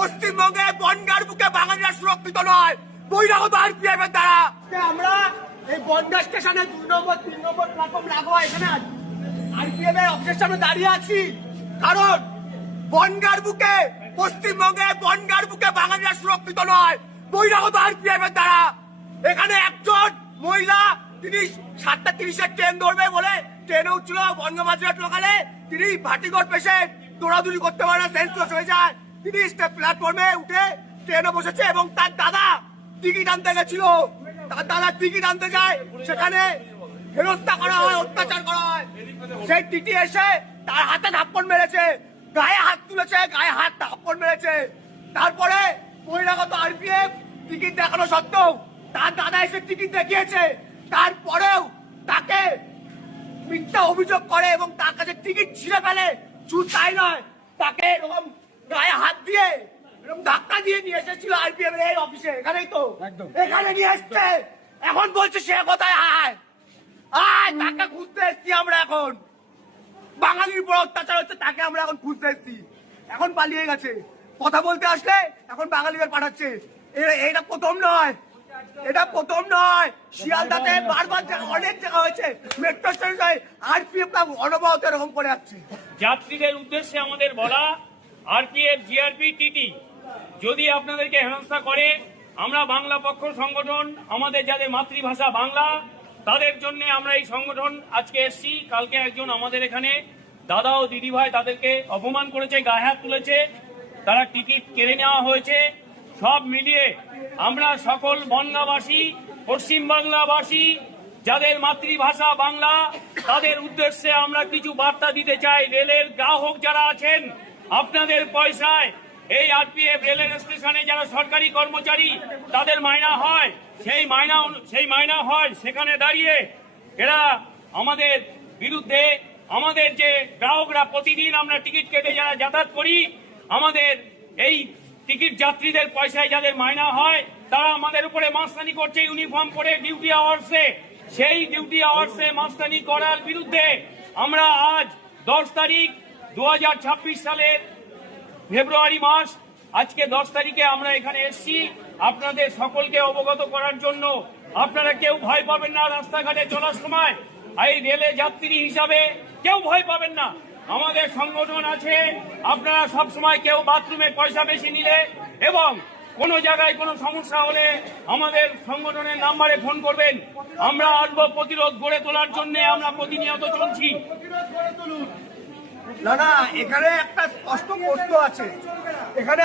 পশ্চিমবঙ্গে বনগাঁর বুকে বাঙালিরা সুরক্ষিত নয় বহিরাগত আরপিএফ এর দ্বারা। আমরা এই বনগাঁ স্টেশনে 2 নম্বর 3 নম্বর প্ল্যাটফর্ম লাগোয়া এখানে আরপিএফ এর অফিসের সামনে দাঁড়িয়ে আছি, কারণ বনগাঁর বুকে পশ্চিমবঙ্গে বনগাঁর বুকে বাঙালিরা সুরক্ষিত নয় বহিরাগত আরপিএফ এর দ্বারা। এখানে একজন মহিলা, তিনি 7:30 ট্রেন ধরবে বলে ট্রেনে উঠছিল বনগাঁ মাঝরাট লোকালে, তিনি ভাটিগড় পেশেন্ট, দৌড়াদৌড়ি করতে পারে না, সেন্সলেস হয়ে যায়। তিনি প্ল্যাটফর্মে উঠে ট্রেনে বসেছে এবং তার দাদা টিকিট আনতে গেছিল, তার দাদা টিকিট আনতে যায়, সেখানে হেনস্থা করা হয়, অত্যাচার করা হয়। সেই টিটি এসে তার হাতে থাপ্পড় মেরেছে, গায়ে হাত তুলেছে, গায়ে হাত থাপ্পড় মেরেছে। তারপরে বহিরাগত আরপিএফ টিকিট দেখানো সত্ত্বেও তার দাদা এসে টিকিট দেখিয়েছে, তারপরেও তাকে মিথ্যা অভিযোগ করে এবং তার কাছে টিকিট ছিঁড়ে ফেলে। শুধু তাই নয়, তাকে এরকম গায়ে হাত দিয়ে এরকম ধাক্কা দিয়ে নিয়ে এসেছিল আরপিএফ এর অফিসে, এখানেই তো এখানে নিয়ে এসছে। এখন বলছে সে কোথায়, আয় আয়, তাকে খুঁজতে এসছি আমরা। এখন বাঙালির উপর অত্যাচার হচ্ছে, তাকে আমরা এখন খুঁজতে এসছি। এখন পালিয়ে গেছে, কথা বলতে আসলে এখন বাঙালিদের পাঠাচ্ছে। এটা প্রথম নয়, এটা প্রথম নয়, শিয়ালদাতে বারবার অনেক জায়গা হয়েছে, মেট্রো স্টেশনে আরপিএফ অনবরত এরকম করে যাচ্ছে। যাত্রীদের উদ্দেশ্যে আমাদের বলা, আরপিএফ, জিআরপি, টিটি যদি আপনাদেরকে হেনস্থা করে, আমরা বাংলা পক্ষ সংগঠন, আমাদের যাদের মাতৃভাষা বাংলা, তাদের জন্য আমরা এই সংগঠন আজকে এসছি। কালকে একজন আমাদের এখানে দাদা ও দিদি ভাই তাদেরকে অপমান করেছে, গায়ে হাত তুলেছে, তারা টিকিট কেড়ে নেওয়া হয়েছে। সব মিলিয়ে আমরা সকল বনগাঁবাসী, পশ্চিমবাংলাবাসী যাদের মাতৃভাষা বাংলা, তাদের উদ্দেশ্যে আমরা কিছু বার্তা দিতে চাই। রেলের গ্রাহক যারা আছেন, আপনাদের পয়সায় এই আরপিএফ রেলের স্টেশনে যারা সরকারি কর্মচারী, তাদের মাইনা হয়, সেই মাইনা হয়, সেখানে দাঁড়িয়ে এরা আমাদের বিরুদ্ধে, আমাদের যে গ্রাহকরা প্রতিদিন আমরা টিকিট কেটে যারা যাতায়াত করি, আমাদের এই টিকিট যাত্রীদের পয়সায় যাদের মাইনা হয়, তারা আমাদের উপরে মাস্তানি করছে ইউনিফর্ম পরে ডিউটি আওয়ার্সে। সেই ডিউটি আওয়ার্সে মাস্তানি করার বিরুদ্ধে আমরা আজ 10 তারিখ 2026 সালের ফেব্রুয়ারি মাস, আজকে 10 তারিখে আমরা এখানে এসেছি আপনাদের সকলকে অবগত করার জন্য। আপনারা কেউ ভয় পাবেন না রাস্তাঘাটে চলার সময়, এই রেলে যাত্রী হিসাবে কেউ ভয় পাবেন না। আমাদের সংগঠন আছে, আপনারা সবসময় কেউ বাথরুমে পয়সা বেশি নিলে এবং কোনো জায়গায় কোনো সমস্যা হলে আমাদের সংগঠনের নাম্বারে ফোন করবেন। আমরা আসবো প্রতিরোধ গড়ে তোলার জন্য, আমরা প্রতিনিয়ত চলছি। না না, এখানে একটা স্পষ্ট প্রশ্ন আছে, এখানে